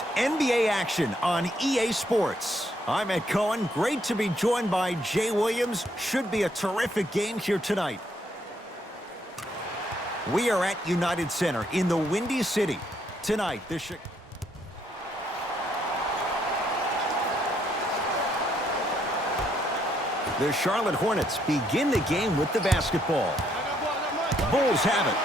It's NBA action on EA Sports. I'm Ed Cohen. Great to be joined by Jay Williams. Should be a terrific game here tonight. We are at United Center in the Windy City. Tonight, the Charlotte Hornets begin the game with the basketball. Bulls have it.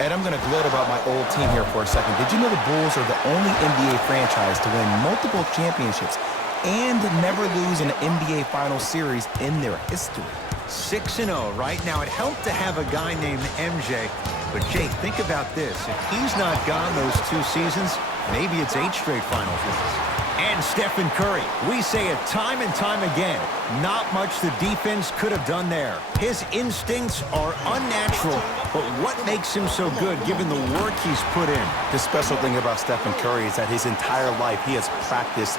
Ed, I'm going to gloat about my old team here for a second. Did you know the Bulls are the only NBA franchise to win multiple championships and never lose an NBA Finals series in their history? 6-0 right now. It helped to have a guy named MJ. But, Jay, think about this. If he's not gone those 2 seasons, maybe it's 8 straight finals. And Stephen Curry, we say it time and time again, not much the defense could have done there. His instincts are unnatural, but what makes him so good given the work he's put in? The special thing about Stephen Curry is that his entire life he has practiced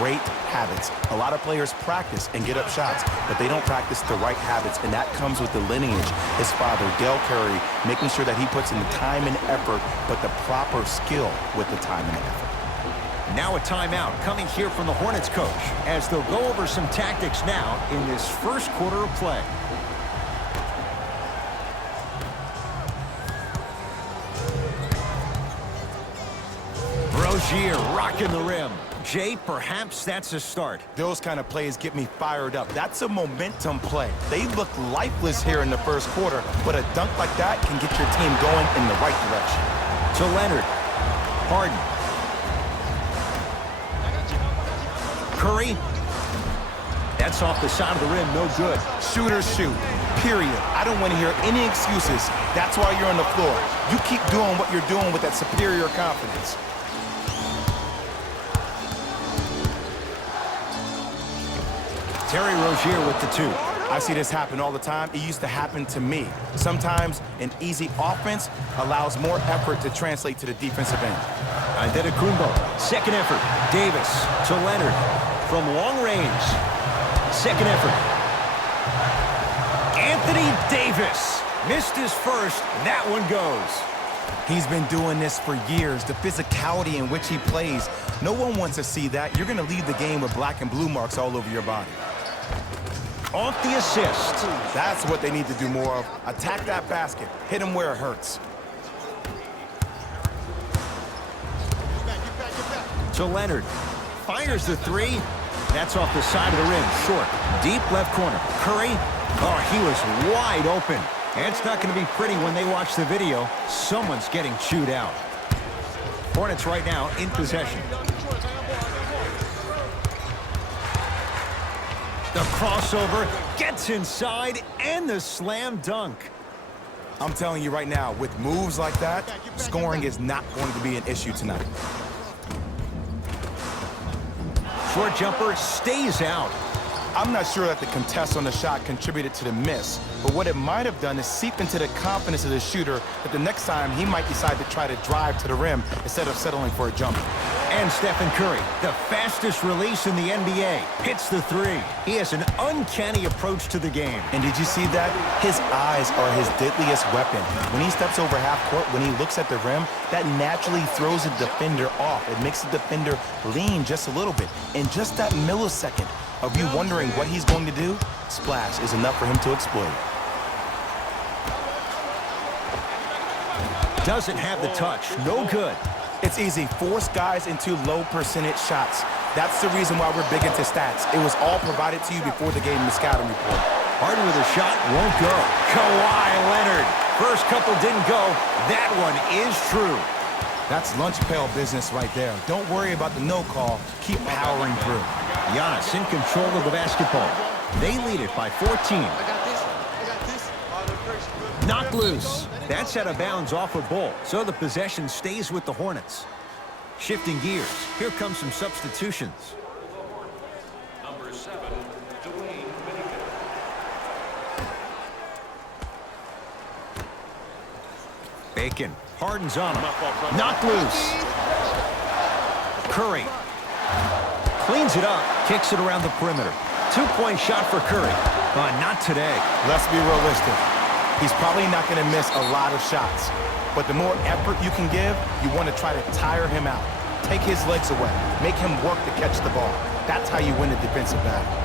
great habits. A lot of players practice and get up shots, but they don't practice the right habits, and that comes with the lineage. His father, Dale Curry, making sure that he puts in the time and effort, but the proper skill with the time and effort. Now a timeout coming here from the Hornets coach as they'll go over some tactics now in this first quarter of play. Rozier rocking the rim. Jay, perhaps that's a start. Those kind of plays get me fired up. That's a momentum play. They look lifeless here in the first quarter, but a dunk like that can get your team going in the right direction. To Leonard. Harden. Curry. That's off the side of the rim, no good. Shooters shoot, period. I don't want to hear any excuses. That's why you're on the floor. You keep doing what you're doing with that superior confidence. Terry Rozier with the 2. I see this happen all the time. It used to happen to me. Sometimes an easy offense allows more effort to translate to the defensive end. Antetokounmpo, second effort. Davis to Leonard from long range. Second effort. Anthony Davis missed his first. That one goes. He's been doing this for years. The physicality in which he plays, no one wants to see that. You're going to leave the game with black and blue marks all over your body. Off the assist. That's what they need to do more of. Attack that basket. Hit him where it hurts. To Leonard. Fires the 3. That's off the side of the rim. Short. Deep left corner. Curry. Oh, he was wide open. And it's not going to be pretty when they watch the video. Someone's getting chewed out. Hornets right now in possession. The crossover gets inside and the slam dunk. I'm telling you right now, with moves like that, scoring is not going to be an issue tonight. Short jumper stays out. I'm not sure that the contest on the shot contributed to the miss, but what it might have done is seep into the confidence of the shooter that the next time he might decide to try to drive to the rim instead of settling for a jumper. And Stephen Curry, the fastest release in the NBA, hits the 3. He has an uncanny approach to the game. And did you see that? His eyes are his deadliest weapon. When he steps over half court, when he looks at the rim, that naturally throws the defender off. It makes the defender lean just a little bit. And just that millisecond of you wondering what he's going to do, splash is enough for him to exploit. Doesn't have the touch. No good. It's easy. Force guys into low percentage shots. That's the reason why we're big into stats. It was all provided to you before the game in the scouting report. Harden with a shot, won't go. Kawhi Leonard. First couple didn't go. That one is true. That's lunch pail business right there. Don't worry about the no call. Keep powering through. Giannis in control of the basketball. They lead it by 14. Knocked loose. That's out of bounds off a Bull. So the possession stays with the Hornets. Shifting gears. Here come some substitutions. Number 7, Bacon. Harden's on him. Knocked loose. Curry. Cleans it up. Kicks it around the perimeter. 2-point shot for Curry. Not today. Let's be realistic. He's probably not going to miss a lot of shots. But the more effort you can give, you want to try to tire him out. Take his legs away. Make him work to catch the ball. That's how you win a defensive battle.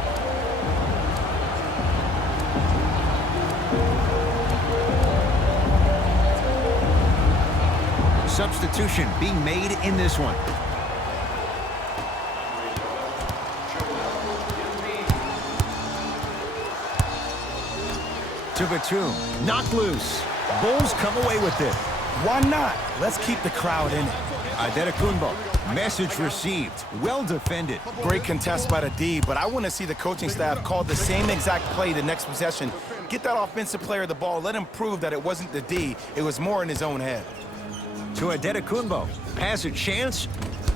Substitution being made in this one. To Batum, knocked loose. Bulls come away with it. Why not? Let's keep the crowd in it. Adetokunbo, message received. Well defended. Great contest by the D, but I want to see the coaching staff call the same exact play the next possession. Get that offensive player the ball. Let him prove that it wasn't the D. It was more in his own head. To Adetokunbo, has a chance.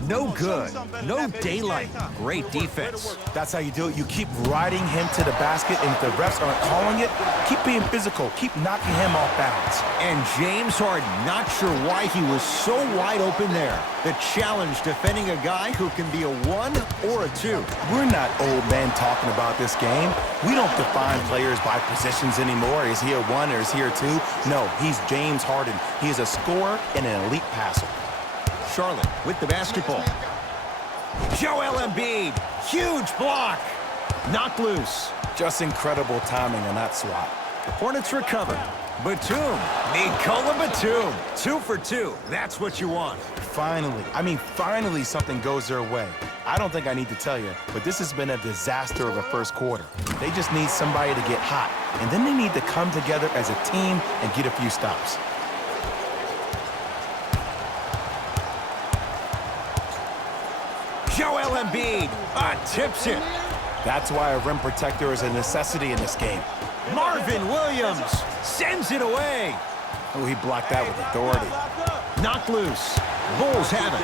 No good. No daylight. Great defense. That's how you do it. You keep riding him to the basket, and if the refs aren't calling it, keep being physical. Keep knocking him off balance. And James Harden, not sure why he was so wide open there. The challenge defending a guy who can be a 1 or a 2. We're not old men talking about this game. We don't define players by positions anymore. Is he a 1 or is he a 2? No, he's James Harden. He is a scorer and an elite passer. Charlotte with the basketball. Joel Embiid, huge block. Knocked loose. Just incredible timing on that swat. Hornets recover. Batum, Nikola Batum, 2 for 2. That's what you want. Finally something goes their way. I don't think I need to tell you, but this has been a disaster of a first quarter. They just need somebody to get hot, and then they need to come together as a team and get a few stops. Joel Embiid, tips it. That's why a rim protector is a necessity in this game. Marvin Williams sends it away. Oh, he blocked that with authority. Knocked loose. Bulls have it.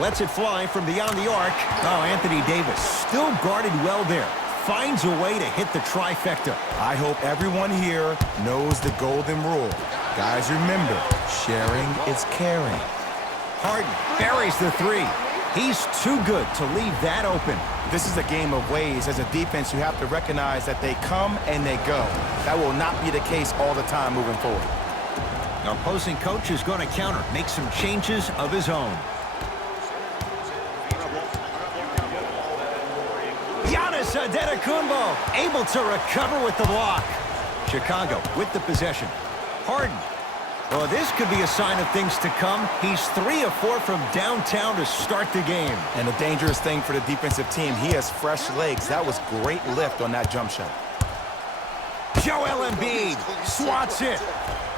Lets it fly from beyond the arc. Oh, Anthony Davis still guarded well there. Finds a way to hit the trifecta. I hope everyone here knows the golden rule. Guys, remember, sharing is caring. Harden buries the 3. He's too good to leave that open. This is a game of ways. As a defense, you have to recognize that they come and they go. That will not be the case all the time moving forward. The opposing coach is going to counter, make some changes of his own. Giannis Adetokunbo able to recover with the block. Chicago with the possession. Harden. Well, this could be a sign of things to come. He's 3 of 4 from downtown to start the game. And a dangerous thing for the defensive team, he has fresh legs. That was great lift on that jump shot. Joel Embiid swats it.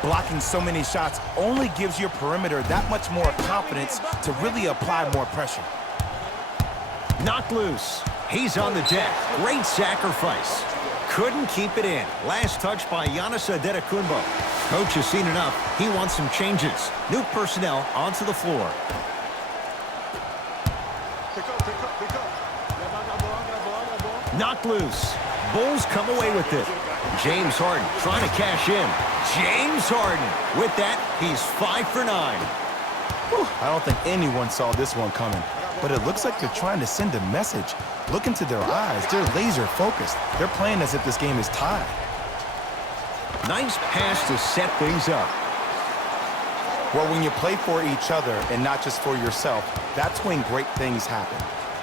Blocking so many shots only gives your perimeter that much more confidence to really apply more pressure. Knocked loose. He's on the deck. Great sacrifice. Couldn't keep it in. Last touch by Giannis Adetokunbo. Coach has seen enough. He wants some changes. New personnel onto the floor. Knocked loose. Bulls come away with it. James Harden trying to cash in. James Harden. With that, he's 5 for 9. Whew, I don't think anyone saw this one coming. But it looks like they're trying to send a message. Look into their eyes. They're laser focused. They're playing as if this game is tied. Nice pass to set things up. Well, when you play for each other and not just for yourself, that's when great things happen.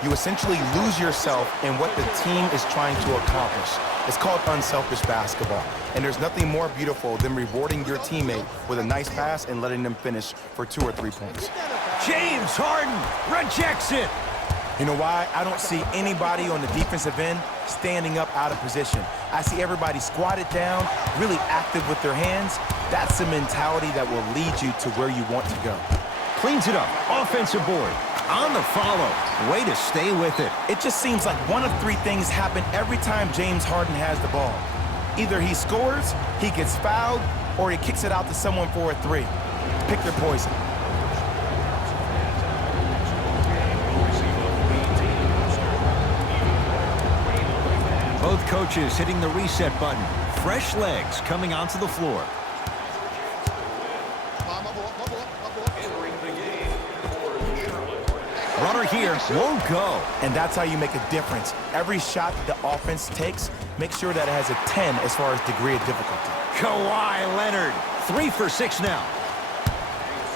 You essentially lose yourself in what the team is trying to accomplish. It's called unselfish basketball. And there's nothing more beautiful than rewarding your teammate with a nice pass and letting them finish for 2 or 3 points. James Harden rejects it. You know why? I don't see anybody on the defensive end standing up out of position. I see everybody squatted down, really active with their hands. That's the mentality that will lead you to where you want to go. Cleans it up. Offensive board. On the follow. Way to stay with it. It just seems like one of 3 things happen every time James Harden has the ball. Either he scores, he gets fouled, or he kicks it out to someone for a 3. Pick your poison. Both coaches hitting the reset button. Fresh legs coming onto the floor. Runner here won't go. And that's how you make a difference. Every shot that the offense takes, make sure that it has a 10 as far as degree of difficulty. Kawhi Leonard 3 for 6 now.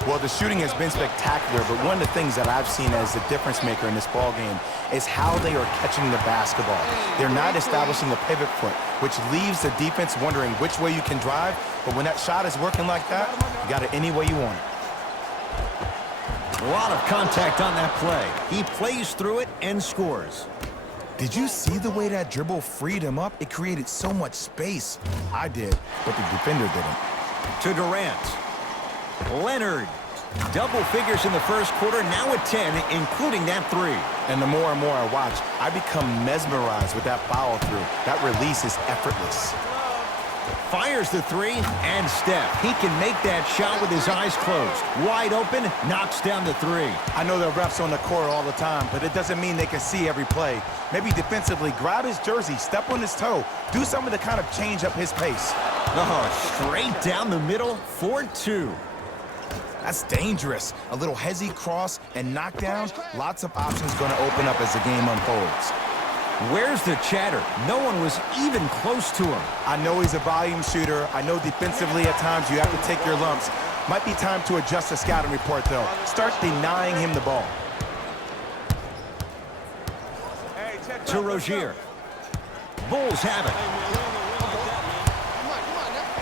Well, the shooting has been spectacular, but one of the things that I've seen as the difference maker in this ball game is how they are catching the basketball. They're not establishing a pivot foot, which leaves the defense wondering which way you can drive, but when that shot is working like that, you got it any way you want it. A lot of contact on that play. He plays through it and scores. Did you see the way that dribble freed him up? It created so much space. I did, but the defender didn't. To Durant. Leonard. Double figures in the first quarter, now at 10, including that 3. And the more and more I watch, I become mesmerized with that follow-through. That release is effortless. Fires the 3, and Steph. He can make that shot with his eyes closed. Wide open, knocks down the 3. I know there are refs on the court all the time, but it doesn't mean they can see every play. Maybe defensively, grab his jersey, step on his toe, do something to kind of change up his pace. Oh, straight down the middle for 2. That's dangerous. A little hezzy cross and knockdown. Lots of options going to open up as the game unfolds. Where's the chatter? No one was even close to him. I know he's a volume shooter. I know defensively at times you have to take your lumps. Might be time to adjust the scouting report, though. Start denying him the ball. To Rozier. Bulls have it.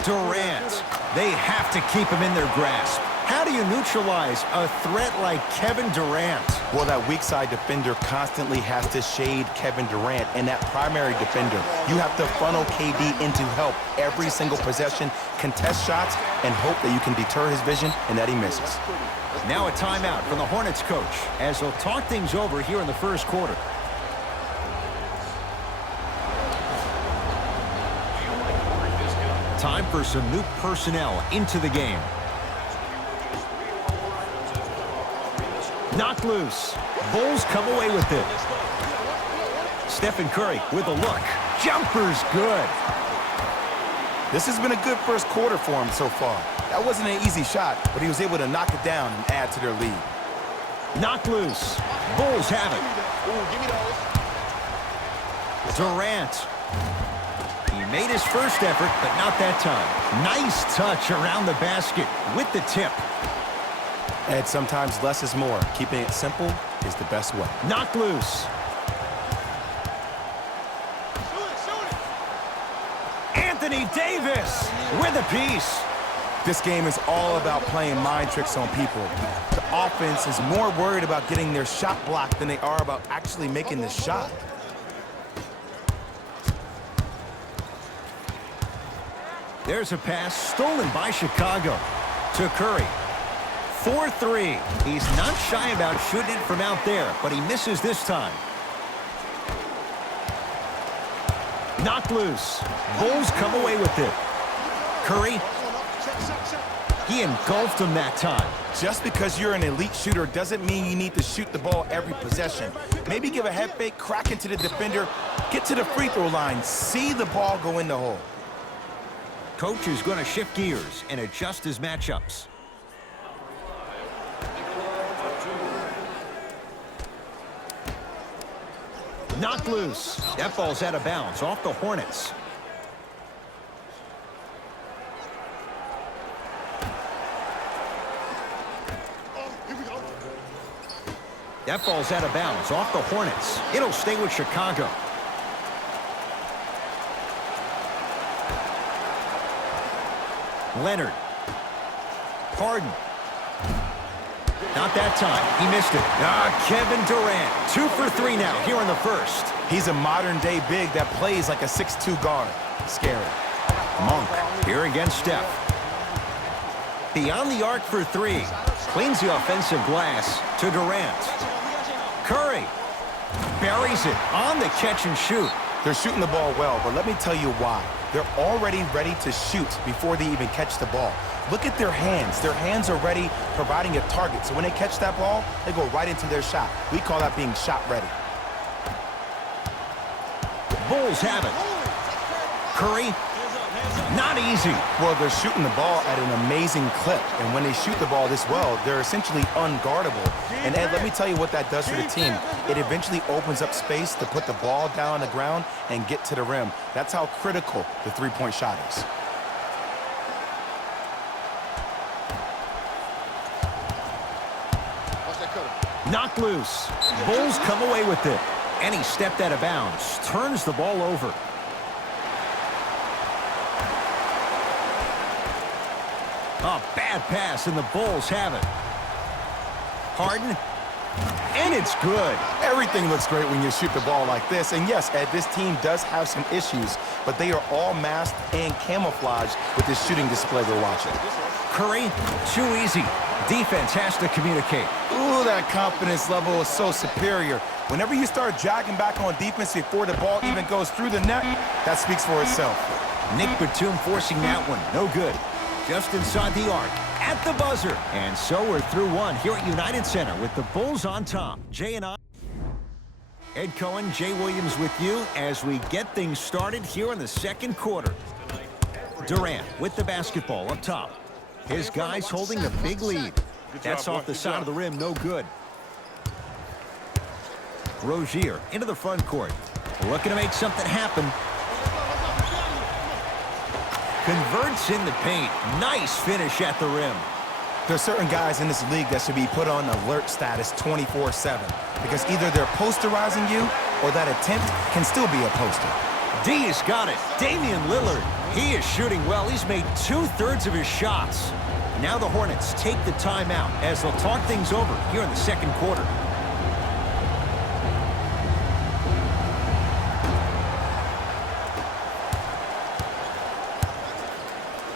Durant. They have to keep him in their grasp. How do you neutralize a threat like Kevin Durant? Well, that weak side defender constantly has to shade Kevin Durant, and that primary defender, you have to funnel KD into help every single possession, contest shots, and hope that you can deter his vision and that he misses. Now a timeout from the Hornets coach as he'll talk things over here in the first quarter. Time for some new personnel into the game. Knocked loose. Bulls come away with it. Stephen Curry with a look. Jumper's good. This has been a good first quarter for him so far. That wasn't an easy shot, but he was able to knock it down and add to their lead. Knocked loose. Bulls have it. Durant. He made his first effort, but not that time. Nice touch around the basket with the tip. And sometimes less is more. Keeping it simple is the best way. Knocked loose. Anthony Davis with a piece. This game is all about playing mind tricks on people. The offense is more worried about getting their shot blocked than they are about actually making the shot. There's a pass stolen by Chicago. To Curry. 4-3. He's not shy about shooting it from out there, but he misses this time. Knocked loose. Bulls come away with it. Curry. He engulfed him that time. Just because you're an elite shooter doesn't mean you need to shoot the ball every possession. Maybe give a head fake, crack into the defender, get to the free throw line, see the ball go in the hole. Coach is going to shift gears and adjust his matchups. Knocked loose. That ball's out of bounds off the Hornets. That ball's out of bounds off the Hornets. It'll stay with Chicago. Leonard. Harden. Not that time. He missed it. Kevin Durant. 2 for 3 now here in the first. He's a modern-day big that plays like a 6'2 guard. Scary. Monk here against Steph. Beyond the arc for 3. Cleans the offensive glass to Durant. Curry. Buries it on the catch and shoot. They're shooting the ball well, but let me tell you why. They're already ready to shoot before they even catch the ball. Look at their hands. Their hands are ready, providing a target. So when they catch that ball, they go right into their shot. We call that being shot ready. Bulls have it. Curry. Not easy. Well, they're shooting the ball at an amazing clip. And when they shoot the ball this well, they're essentially unguardable. And Ed, let me tell you what that does for the team. It eventually opens up space to put the ball down on the ground and get to the rim. That's how critical the three-point shot is. Knocked loose. Bulls come away with it. And he stepped out of bounds. Turns the ball over. A bad pass, and the Bulls have it. Harden. And it's good. Everything looks great when you shoot the ball like this. And yes, Ed, this team does have some issues, but they are all masked and camouflaged with this shooting display we're watching. Curry, too easy. Defense has to communicate. Ooh, that confidence level is so superior. Whenever you start jogging back on defense before the ball even goes through the net, that speaks for itself. Nick Batum forcing that one. No good. Just inside the arc. At the buzzer. And so we're through one here at United Center with the Bulls on top. Jay and I. Ed Cohen, Jay Williams with you as we get things started here in the second quarter. Durant with the basketball up top. His guys holding a big lead. That's off the side of the rim. No good. Rozier into the front court. Looking to make something happen. Converts in the paint. Nice finish at the rim. There are certain guys in this league that should be put on alert status 24/7 because either they're posterizing you or that attempt can still be a poster. D has got it. Damian Lillard. He is shooting well. He's made 2/3 of his shots. Now the Hornets take the timeout as they'll talk things over here in the second quarter.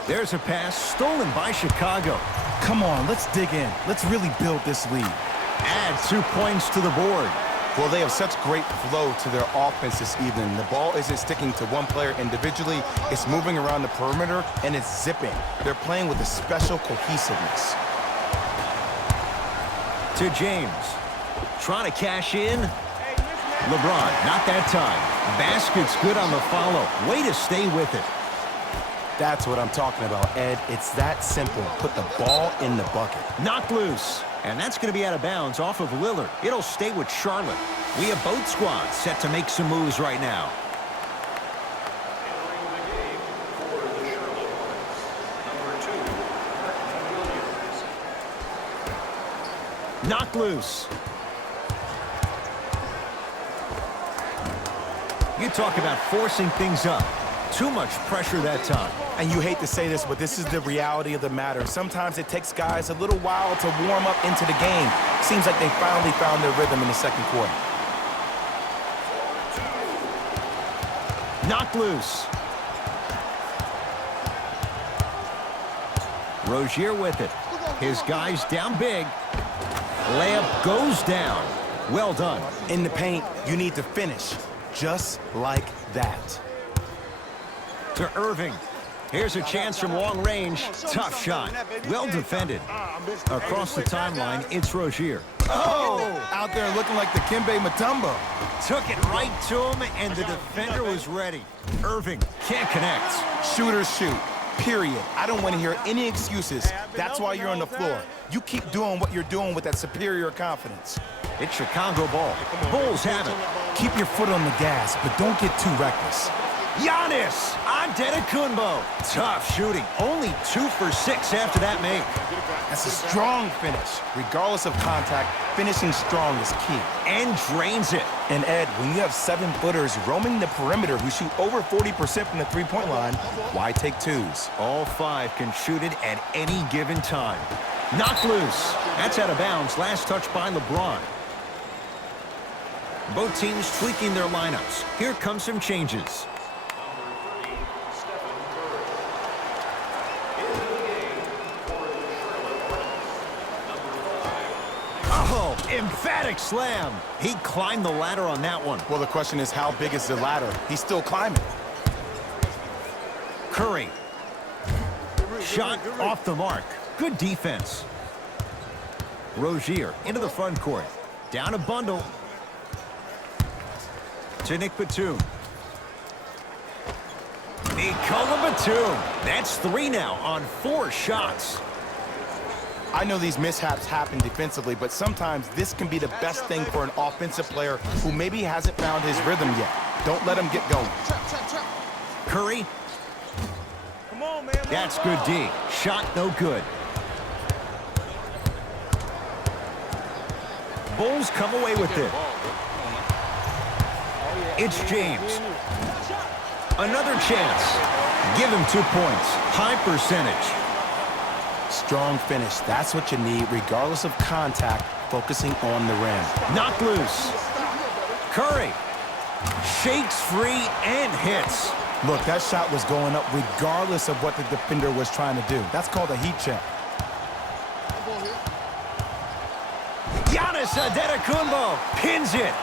There's a pass stolen by Chicago. Come on, let's dig in. Let's really build this lead. Add 2 points to the board. Well, they have such great flow to their offense this evening. The ball isn't sticking to one player individually. It's moving around the perimeter, and it's zipping. They're playing with a special cohesiveness. To James. Trying to cash in. LeBron, not that time. Basket's good on the follow. Way to stay with it. That's what I'm talking about, Ed. It's that simple. Put the ball in the bucket. Knocked loose. And that's going to be out of bounds off of Lillard. It'll stay with Charlotte. We have both squads set to make some moves right now. Knocked loose. You talk about forcing things up. Too much pressure that time. And you hate to say this, but this is the reality of the matter. Sometimes it takes guys a little while to warm up into the game. Seems like they finally found their rhythm in the second quarter. Knocked loose. Rozier with it. His guys down big. Layup goes down. Well done. In the paint, you need to finish. Just like that. To Irving. Here's a chance from long range. Tough shot. Well defended. Across the timeline, it's Rozier. Oh! Out there looking like the Kimbe Mutombo. Took it right to him, and the defender was ready. Irving can't connect. Shooters shoot. Period. I don't want to hear any excuses. That's why you're on the floor. You keep doing what you're doing with that superior confidence. It's Chicago ball. Bulls have it. Keep your foot on the gas, but don't get too reckless. Giannis Antetokounmpo. Tough shooting. Only 2 for 6 after that make. That's a strong finish. Regardless of contact, finishing strong is key. And drains it. And Ed, when you have 7-footers roaming the perimeter who shoot over 40% from the three-point line, why take twos? All 5 can shoot it at any given time. Knocked loose. That's out of bounds. Last touch by LeBron. Both teams tweaking their lineups. Here come some changes. Emphatic slam. He climbed the ladder on that one. Well, the question is, how big is the ladder? He's still climbing. Curry. Shot off the mark. Good defense. Rozier into the front court. Down a bundle. To Nick Batum. Nikola Batum. That's 3 now on 4 shots. I know these mishaps happen defensively, but sometimes this can be the best thing for an offensive player who maybe hasn't found his rhythm yet. Don't let him get going. Curry. That's good D. Shot no good. Bulls come away with it. It's James. Another chance. Give him 2 points. High percentage. Strong finish. That's what you need, regardless of contact, focusing on the rim. Knocked loose. Curry shakes free and hits. Look, that shot was going up regardless of what the defender was trying to do. That's called a heat check. Giannis Antetokounmpo pins it.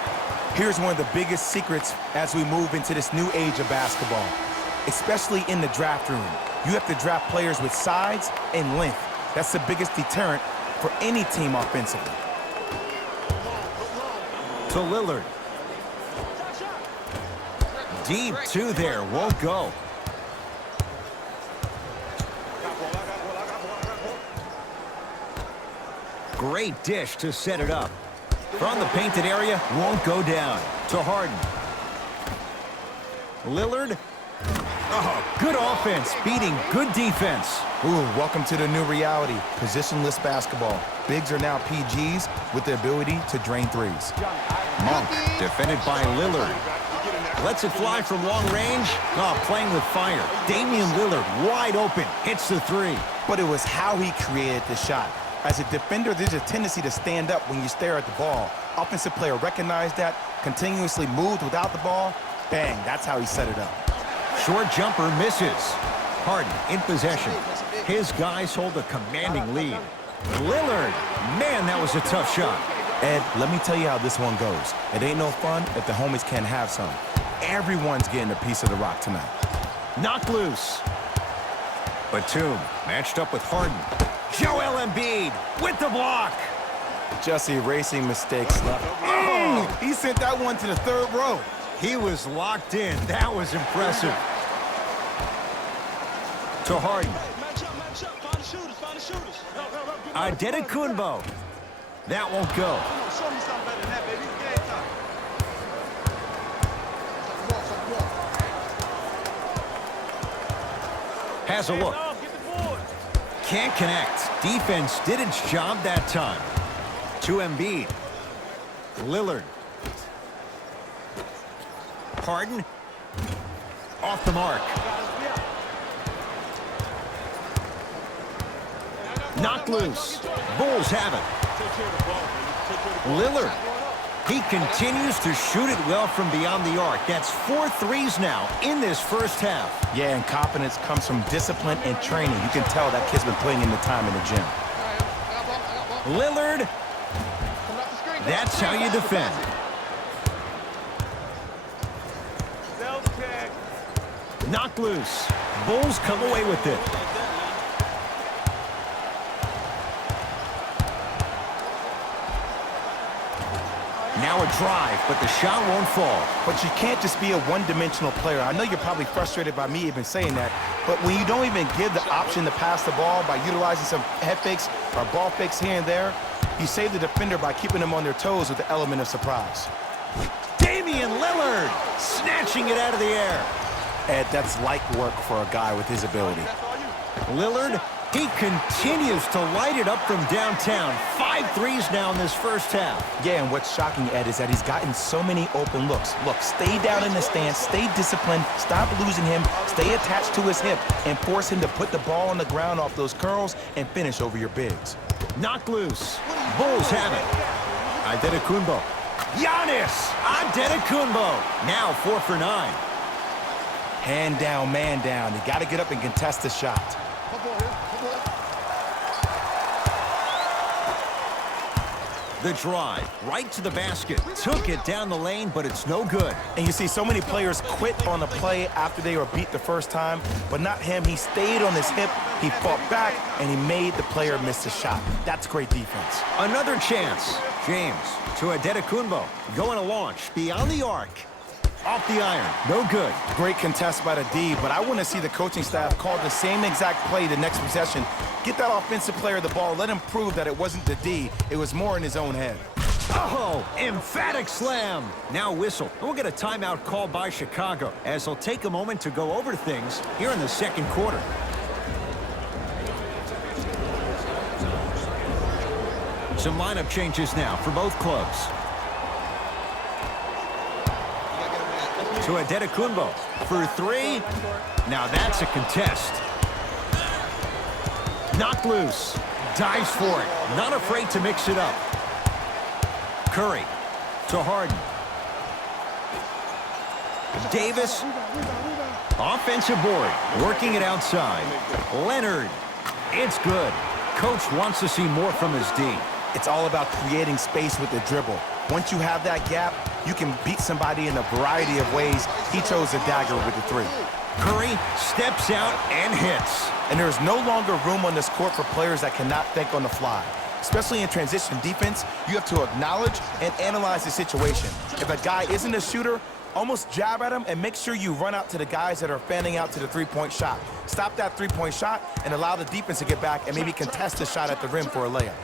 Here's one of the biggest secrets as we move into this new age of basketball, especially in the draft room. You have to draft players with size and length. That's the biggest deterrent for any team offensively. To Lillard. Deep two there, won't go. Great dish to set it up. From the painted area, won't go down. To Harden. Lillard. Oh, good offense, beating good defense. Ooh, welcome to the new reality, positionless basketball. Bigs are now PGs with the ability to drain threes. Monk, defended by Lillard. Lets it fly from long range. Oh, playing with fire. Damian Lillard, wide open, hits the three. But it was how he created the shot. As a defender, there's a tendency to stand up when you stare at the ball. Offensive player recognized that, continuously moved without the ball. Bang, that's how he set it up. Short jumper misses. Harden in possession. His guys hold a commanding lead. Lillard, man, that was a tough shot. Ed, let me tell you how this one goes. It ain't no fun if the homies can't have some. Everyone's getting a piece of the rock tonight. Knocked loose. Batum matched up with Harden. Joel Embiid with the block. Just erasing mistakes left. Oh, he sent that one to the third row. He was locked in. That was impressive. To Harden. Antetokounmpo. That won't go. Has a look. Can't connect. Defense did its job that time. To Embiid. Lillard. Harden. Off the mark. Knocked loose. Bulls have it. Lillard. He continues to shoot it well from beyond the arc. That's 4 threes now in this first half. Yeah, and confidence comes from discipline and training. You can tell that kid's been putting in the time in the gym. Lillard. That's how you defend. Knocked loose. Bulls come away with it. Now a drive, but the shot won't fall. But you can't just be a one-dimensional player. I know you're probably frustrated by me even saying that, but when you don't even give the option to pass the ball by utilizing some head fakes or ball fakes here and there, you save the defender by keeping them on their toes with the element of surprise. Damian Lillard snatching it out of the air. Ed, that's light work for a guy with his ability. Lillard, he continues to light it up from downtown. 5 threes now in this first half. Yeah, and what's shocking, Ed, is that he's gotten so many open looks. Look, stay down in the stance, stay disciplined, stop losing him, stay attached to his hip, and force him to put the ball on the ground off those curls and finish over your bigs. Knocked loose. Bulls have it. Antetokounmpo. Giannis Antetokounmpo. Now 4 for 9. Hand down, man down. You got to get up and contest the shot. The drive, right to the basket. Took it down the lane, but it's no good. And you see so many players quit on the play after they were beat the first time, but not him. He stayed on his hip, he fought back, and he made the player miss the shot. That's great defense. Another chance. James to Antetokounmpo. Going to launch beyond the arc. Off the iron. No good. Great contest by the D, but I want to see the coaching staff call the same exact play the next possession. Get that offensive player the ball. Let him prove that it wasn't the D. It was more in his own head. Oh, emphatic slam. Now whistle. We'll get a timeout called by Chicago as they'll take a moment to go over things here in the second quarter. Some lineup changes now for both clubs. To Adetokunbo for three. Now that's a contest. Knocked loose. Dives for it. Not afraid to mix it up. Curry to Harden. Davis. Offensive board. Working it outside. Leonard. It's good. Coach wants to see more from his D. It's all about creating space with the dribble. Once you have that gap, you can beat somebody in a variety of ways. He chose a dagger with the three. Curry steps out and hits. And there's no longer room on this court for players that cannot think on the fly. Especially in transition defense, you have to acknowledge and analyze the situation. If a guy isn't a shooter, almost jab at him and make sure you run out to the guys that are fanning out to the three-point shot. Stop that three-point shot and allow the defense to get back and maybe contest the shot at the rim for a layup.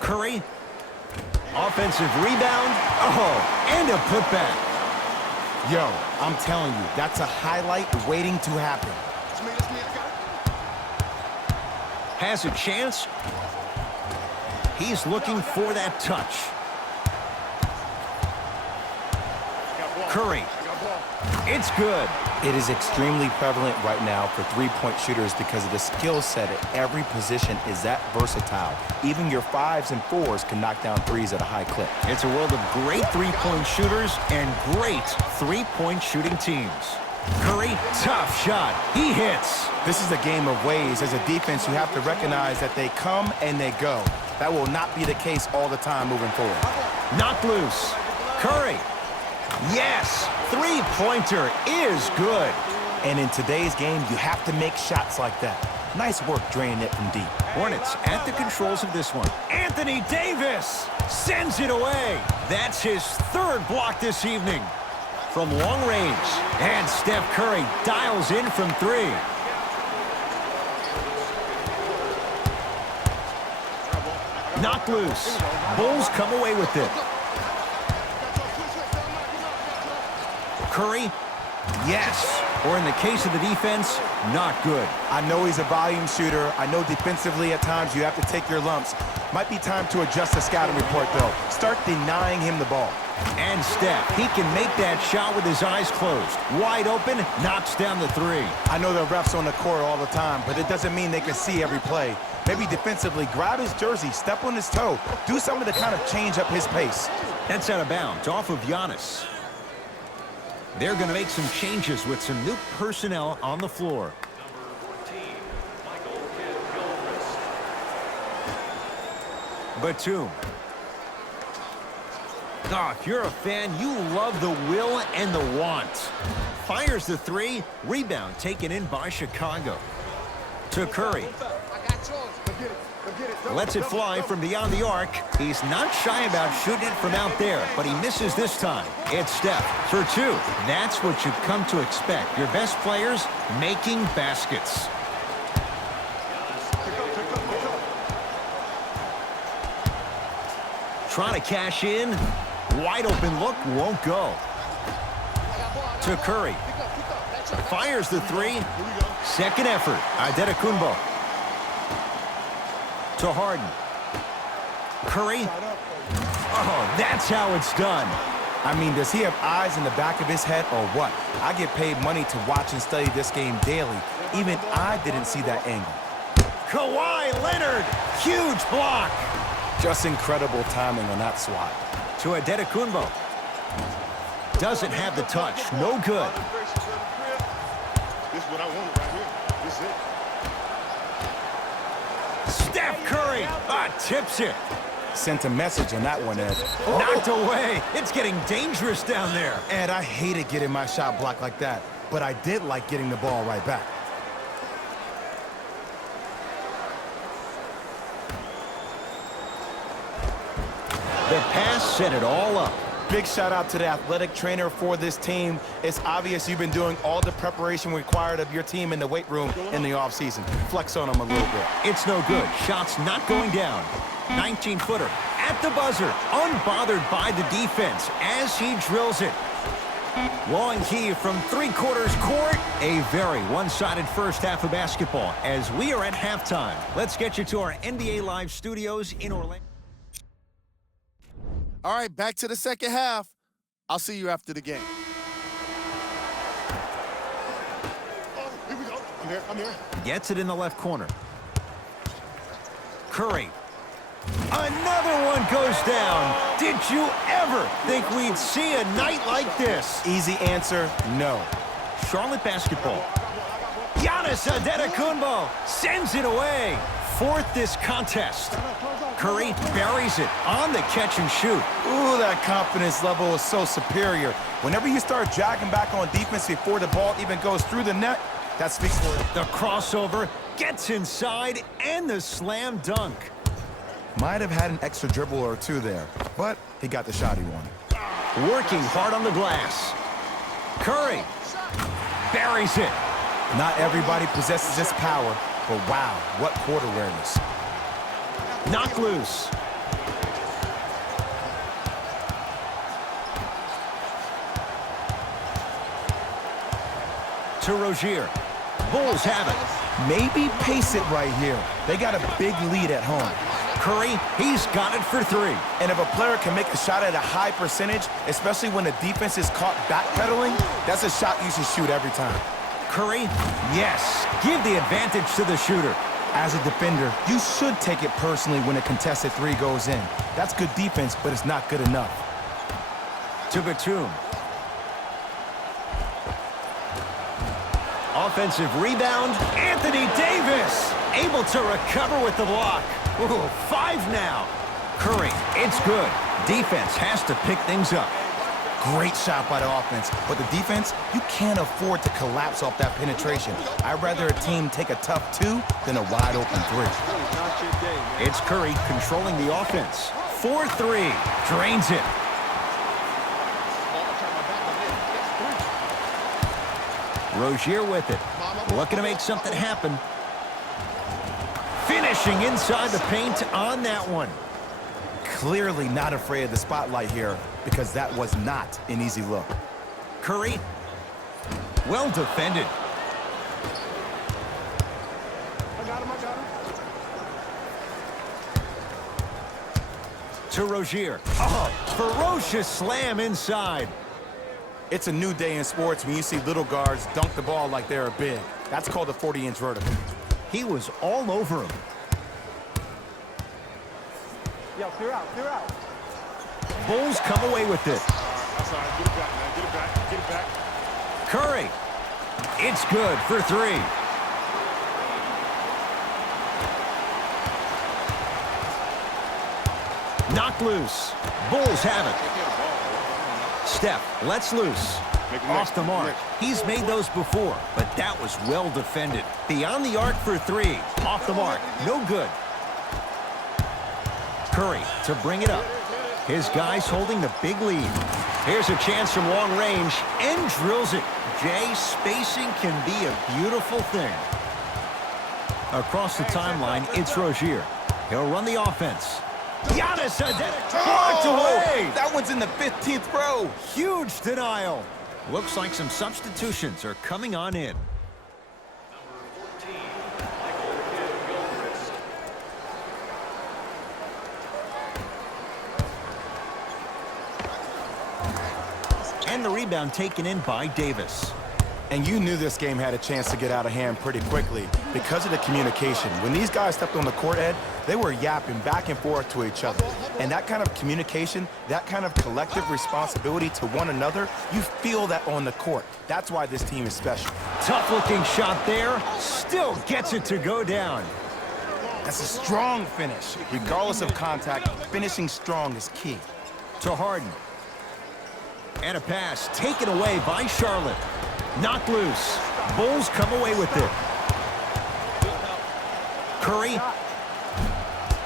Curry. Offensive rebound. Oh, and a putback. Yo, I'm telling you, that's a highlight waiting to happen. Has a chance. He's looking for that touch. Curry. It's good. It is extremely prevalent right now for three-point shooters because of the skill set at every position is that versatile. Even your 5s and 4s can knock down threes at a high clip. It's a world of great three-point shooters and great three-point shooting teams. Curry, tough shot. He hits. This is a game of ways. As a defense, you have to recognize that they come and they go. That will not be the case all the time moving forward. Knocked loose. Curry. Yes, three-pointer is good. And in today's game, you have to make shots like that. Nice work draining it from deep. Hornets at the controls of this one. Anthony Davis sends it away. That's his third block this evening. From long range. And Steph Curry dials in from three. Knocked loose. Bulls come away with it. Curry, yes. Or in the case of the defense, not good. I know he's a volume shooter. I know defensively at times you have to take your lumps. Might be time to adjust the scouting report, though. Start denying him the ball. And Steph, he can make that shot with his eyes closed. Wide open, knocks down the three. I know the refs on the court all the time, but it doesn't mean they can see every play. Maybe defensively, grab his jersey, step on his toe, do something to kind of change up his pace. That's out of bounds, off of Giannis. They're going to make some changes with some new personnel on the floor. Batum. Oh, if you're a fan, you love the will and the want. Fires the three. Rebound taken in by Chicago. To Curry. Lets it fly from beyond the arc. He's not shy about shooting it from out there, but he misses this time. It's Steph for two. That's what you've come to expect. Your best players making baskets. Trying to cash in. Wide open look, won't go. To Curry. Fires the three. Second effort. Adetokunbo. To Harden. Curry. Oh, that's how it's done. I mean, does he have eyes in the back of his head or what? I get paid money to watch and study this game daily. Even I didn't see that angle. Kawhi Leonard. Huge block. Just incredible timing on that swat. To Adetokunbo. Doesn't have the touch. No good. This is what I wanted right here. This is it. Steph Curry. Tips it. Sent a message on that one, Ed. Knocked away. It's getting dangerous down there. Ed, I hated getting my shot blocked like that, but I did like getting the ball right back. The pass set it all up. Big shout out to the athletic trainer for this team. It's obvious you've been doing all the preparation required of your team in the weight room in the offseason. Flex on them a little bit. It's no good. Shots not going down. 19-footer at the buzzer. Unbothered by the defense as he drills it. Long heave from three-quarters court. A very one-sided first half of basketball as we are at halftime. Let's get you to our NBA Live studios in Orlando. All right, back to the second half. I'll see you after the game. Oh, here we go. I'm here. Gets it in the left corner. Curry. Another one goes down. Did you ever think we'd see a night like this? Easy answer, no. Charlotte basketball. Giannis Antetokounmpo sends it away. Fourth this contest. Curry buries it on the catch and shoot. Ooh, that confidence level is so superior. Whenever you start jogging back on defense before the ball even goes through the net, that speaks for it. The crossover gets inside and the slam dunk. Might have had an extra dribble or two there, but he got the shot he wanted. Working hard on the glass. Curry buries it. Not everybody possesses this power, but wow, what court awareness. Knock loose. To Rozier. Bulls have it. Maybe pace it right here. They got a big lead at home. Curry, he's got it for three. And if a player can make a shot at a high percentage, especially when the defense is caught backpedaling, that's a shot you should shoot every time. Curry, yes. Give the advantage to the shooter. As a defender, you should take it personally when a contested three goes in. That's good defense, but it's not good enough. To Batum. Offensive rebound, Anthony Davis. Able to recover with the block. Ooh, 5 now. Curry, it's good. Defense has to pick things up. Great shot by the offense, but the defense, you can't afford to collapse off that penetration. I'd rather a team take a tough 2 than a wide open 3. It's Curry controlling the offense. 4-3, drains it. Rozier with it, looking to make something happen. Finishing inside the paint on that one. Clearly not afraid of the spotlight here because that was not an easy look. Curry, well defended. I got him. To Rozier. Oh, ferocious slam inside. It's a new day in sports when you see little guards dunk the ball like they're big. That's called a 40-inch vertical. He was all over him. Yo, clear out. Bulls come away with it. That's all right. Get it back, man. Get it back. Curry. It's good for 3. Knocked loose. Bulls have it. Steph lets loose. Off the mark. He's made those before, but that was well defended. Beyond the arc for 3. Off the mark. No good. Curry to bring it up. His guys holding the big lead. Here's a chance from long range and drills it. Jay, spacing can be a beautiful thing. Across the timeline, it's Rozier. He'll run the offense. Giannis blocked away. That one's in the 15th row. Huge denial. Looks like some substitutions are coming on in. And the rebound taken in by Davis. And you knew this game had a chance to get out of hand pretty quickly because of the communication. When these guys stepped on the court, Ed, they were yapping back and forth to each other. And that kind of communication, that kind of collective responsibility to one another, you feel that on the court. That's why this team is special. Tough-looking shot there. Still gets it to go down. That's a strong finish. Regardless of contact, finishing strong is key. To Harden. And a pass taken away by Charlotte. Knocked loose. Bulls come away with it. Curry.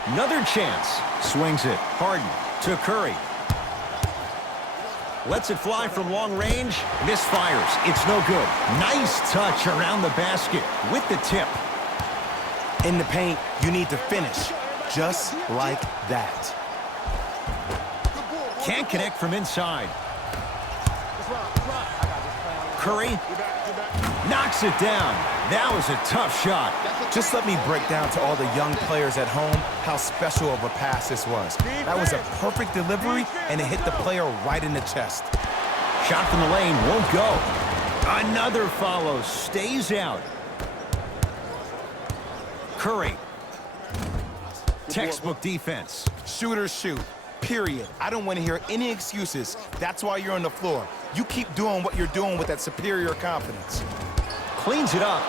Another chance. Swings it. Harden to Curry. Lets it fly from long range. Misfires. It's no good. Nice touch around the basket with the tip. In the paint, you need to finish just like that. Can't connect from inside. Curry knocks it down. That was a tough shot. Just let me break down to all the young players at home how special of a pass this was. That was a perfect delivery, and it hit the player right in the chest. Shot from the lane won't go. Another follow, stays out. Curry. Textbook defense. Shooters shoot, period. I don't want to hear any excuses. That's why you're on the floor. You keep doing what you're doing with that superior confidence. Cleans it up.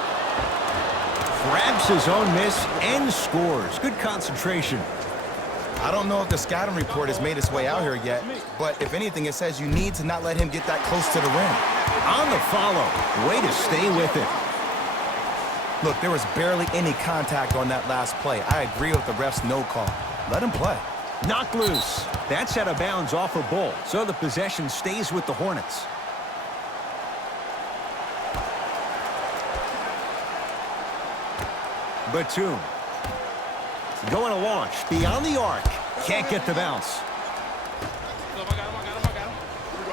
Grabs his own miss and scores. Good concentration. I don't know if the scouting report has made its way out here yet, but if anything, it says you need to not let him get that close to the rim. On the follow. Way to stay with it. Look, there was barely any contact on that last play. I agree with the ref's no call. Let him play. Knocked loose. That's out of bounds off a Bull, so the possession stays with the Hornets. Batum. Going to launch. Beyond the arc. Can't get the bounce.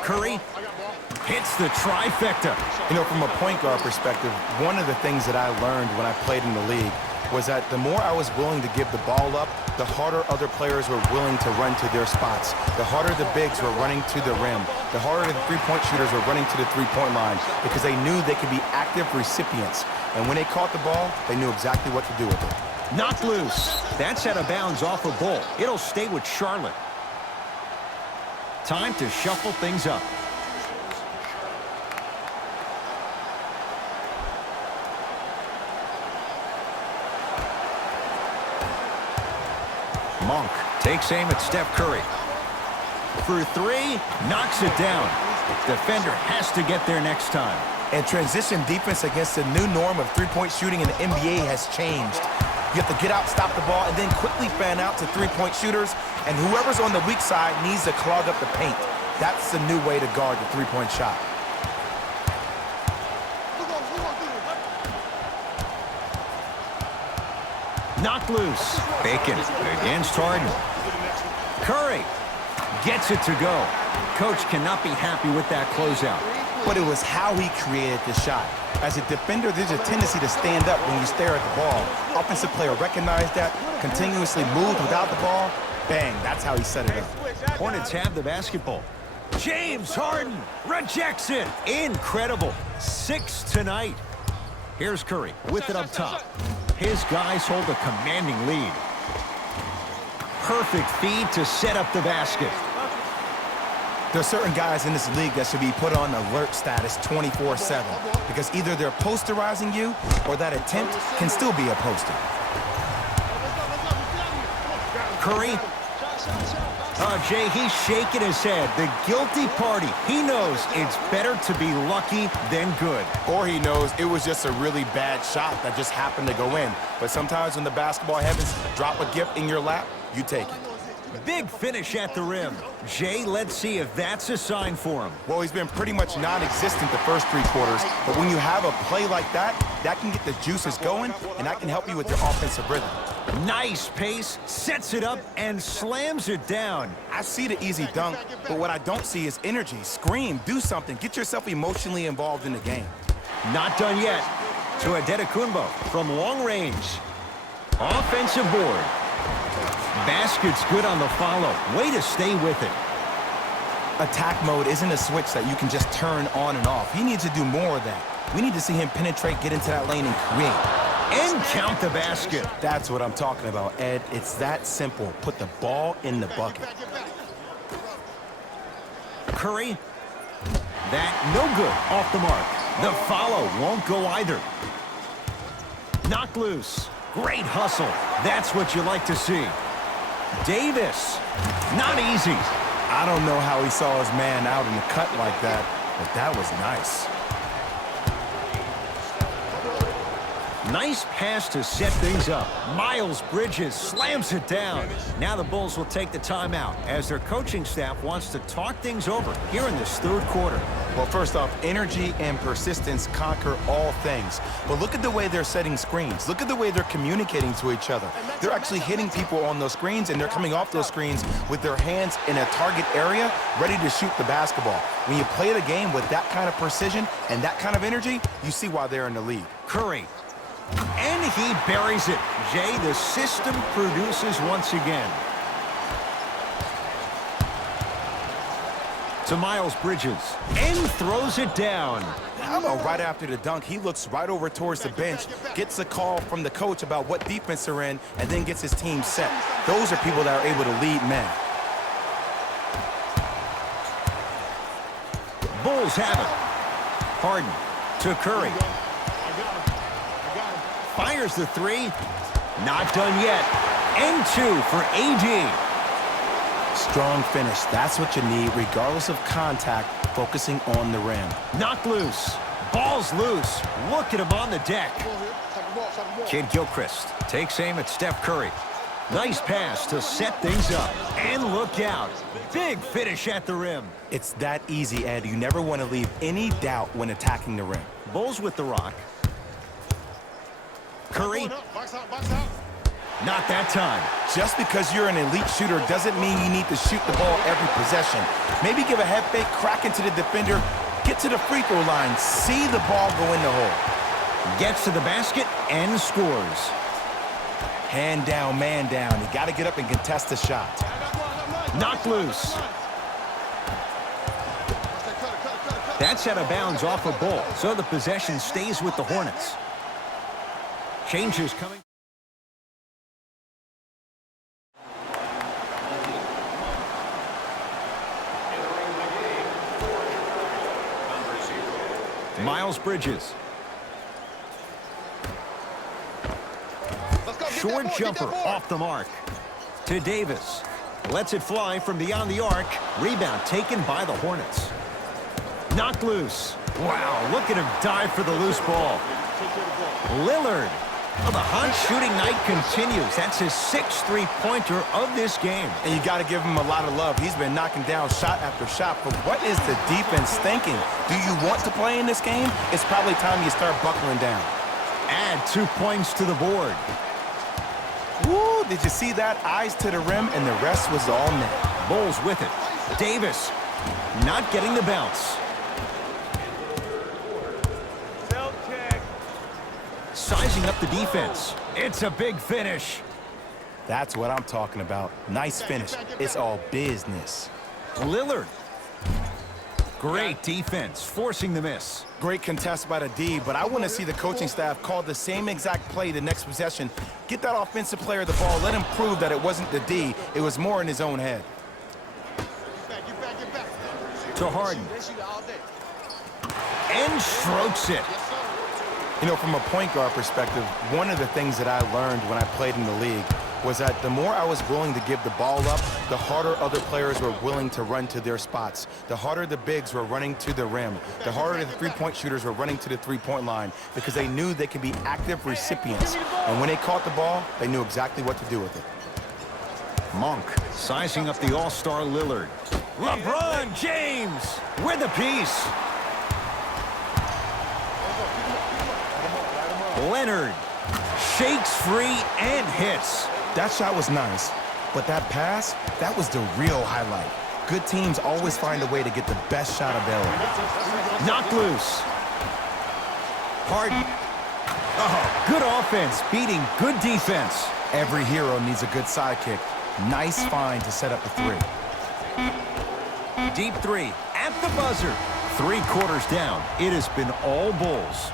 Curry hits the trifecta. You know, from a point guard perspective, one of the things that I learned when I played in the league was that the more I was willing to give the ball up, the harder other players were willing to run to their spots. The harder the bigs were running to the rim. The harder the three-point shooters were running to the three-point line because they knew they could be active recipients. And when they caught the ball, they knew exactly what to do with it. Knocked loose. That's out of bounds off a Bull. It'll stay with Charlotte. Time to shuffle things up. Monk takes aim at Steph Curry. For three, knocks it down. Defender has to get there next time. And transition defense against the new norm of three-point shooting in the NBA has changed. You have to get out, stop the ball, and then quickly fan out to three-point shooters. And whoever's on the weak side needs to clog up the paint. That's the new way to guard the three-point shot. Knocked loose. Bacon against Harden. Curry gets it to go. Coach cannot be happy with that closeout. But it was how he created the shot. As a defender, there's a tendency to stand up when you stare at the ball. Offensive player recognized that, continuously moved without the ball. Bang, that's how he set it up. Hornets have the basketball. James Harden rejects it. Incredible. 6 tonight. Here's Curry with it up top. His guys hold a commanding lead. Perfect feed to set up the basket. There are certain guys in this league that should be put on alert status 24/7 because either they're posterizing you or that attempt can still be a poster. Curry. Jay, he's shaking his head. The guilty party. He knows it's better to be lucky than good. Or he knows it was just a really bad shot that just happened to go in. But sometimes when the basketball heavens drop a gift in your lap, you take it. Big finish at the rim. Jay, let's see if that's a sign for him. Well, he's been pretty much non-existent the first 3 quarters, but when you have a play like that, that can get the juices going, and that can help you with your offensive rhythm. Nice pace, sets it up, and slams it down. I see the easy dunk, but what I don't see is energy. Scream, do something, get yourself emotionally involved in the game. Not done yet. To Adetokunbo from long range. Offensive board. Basket's good on the follow. Way to stay with it. Attack mode isn't a switch that you can just turn on and off. He needs to do more of that. We need to see him penetrate, get into that lane, and create. And count the basket. That's what I'm talking about, Ed. It's that simple. Put the ball in the bucket. Curry. That no good. Off the mark. The follow won't go either. Knocked loose. Great hustle. That's what you like to see. Davis. Not easy. I don't know how he saw his man out in the cut like that, but that was nice. Nice pass to set things up. Miles Bridges slams it down. Now the Bulls will take the timeout as their coaching staff wants to talk things over here in this third quarter. Well, first off, energy and persistence conquer all things. But look at the way they're setting screens. Look at the way they're communicating to each other. They're actually hitting people on those screens, and they're coming off those screens with their hands in a target area, ready to shoot the basketball. When you play the game with that kind of precision and that kind of energy, you see why they're in the league. Curry. And he buries it. Jay, the system produces once again. To Miles Bridges. And throws it down. How about right after the dunk, he looks right over towards the bench, gets a call from the coach about what defense they're in, and then gets his team set. Those are people that are able to lead men. Bulls have it. Harden to Curry. Fires the three. Not done yet. And two for AD. Strong finish. That's what you need, regardless of contact, focusing on the rim. Knocked loose. Ball's loose. Look at him on the deck. Kid Gilchrist takes aim at Steph Curry. Nice pass to set things up. And look out. Big finish at the rim. It's that easy, Ed. You never want to leave any doubt when attacking the rim. Bulls with the rock. Curry. Not that time. Just because you're an elite shooter doesn't mean you need to shoot the ball every possession. Maybe give a head fake, crack into the defender, get to the free throw line, see the ball go in the hole. Gets to the basket and scores. Hand down, man down. You got to get up and contest the shot. Knocked loose. That's out of bounds off a ball, so the possession stays with the Hornets. Changes coming. Miles Bridges. Short jumper off the mark. To Davis. Lets it fly from beyond the arc. Rebound taken by the Hornets. Knocked loose. Wow, look at him dive for the loose ball. Lillard. Well, the hot shooting night continues. That's his 6th three-pointer of this game. And you got to give him a lot of love. He's been knocking down shot after shot. But what is the defense thinking? Do you want to play in this game? It's probably time you start buckling down. Add 2 points to the board. Woo, did you see that? Eyes to the rim, and the rest was all net. Bulls with it. Davis not getting the bounce. Sizing up the defense. It's a big finish. That's what I'm talking about. Nice finish. It's all business. Lillard. Great defense, forcing the miss. Great contest by the D, but I want to see the coaching staff call the same exact play the next possession. Get that offensive player the ball. Let him prove that it wasn't the D. It was more in his own head. To Harden. And strokes it. You know, from a point guard perspective, one of the things that I learned when I played in the league was that the more I was willing to give the ball up, the harder other players were willing to run to their spots. The harder the bigs were running to the rim. The harder the three-point shooters were running to the three-point line because they knew they could be active recipients. And when they caught the ball, they knew exactly what to do with it. Monk sizing up the all-star Lillard. LeBron James with a piece. Leonard shakes free and hits. That shot was nice, but that pass, that was the real highlight. Good teams always find a way to get the best shot available. Knocked loose. Harden. Oh, good offense beating good defense. Every hero needs a good sidekick. Nice find to set up a three. Deep three at the buzzer. 3 quarters down. It has been all Bulls.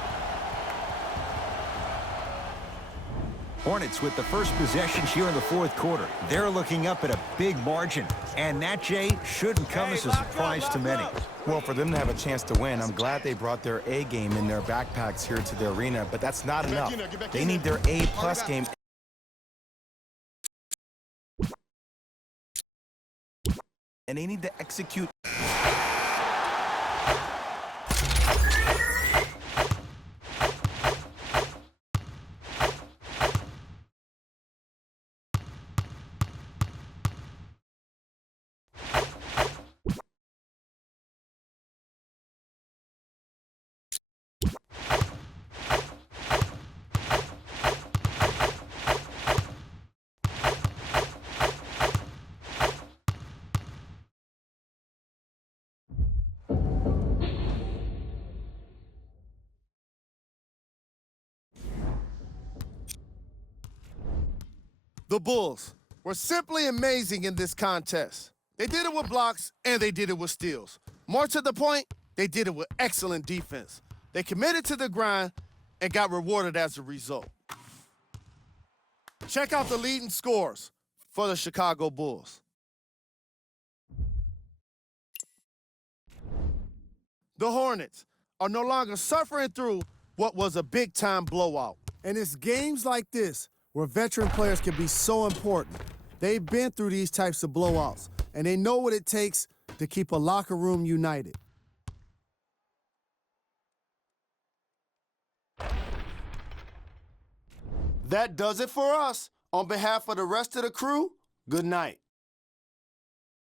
Hornets with the first possession here in the 4th quarter. They're looking up at a big margin. And that, Jay, shouldn't come as a surprise to many. Well, for them to have a chance to win, I'm glad they brought their A game in their backpacks here to the arena, but that's not enough. They need their A+ game. And they need to execute. The Bulls were simply amazing in this contest. They did it with blocks, and they did it with steals. More to the point, they did it with excellent defense. They committed to the grind and got rewarded as a result. Check out the leading scores for the Chicago Bulls. The Hornets are no longer suffering through what was a big-time blowout. And it's games like this where veteran players can be so important. They've been through these types of blowouts, and they know what it takes to keep a locker room united. That does it for us. On behalf of the rest of the crew, good night.